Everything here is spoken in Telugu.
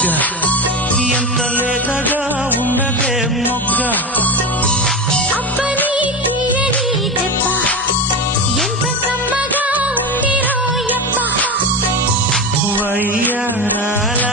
బుగ్గ ఎంత లేతగా ఉన్నదే మొగ్గ అబ్బని తీయని దెబ్బ ఎంత కమ్మగా ఉంది రోయప్ప వయ్యారాల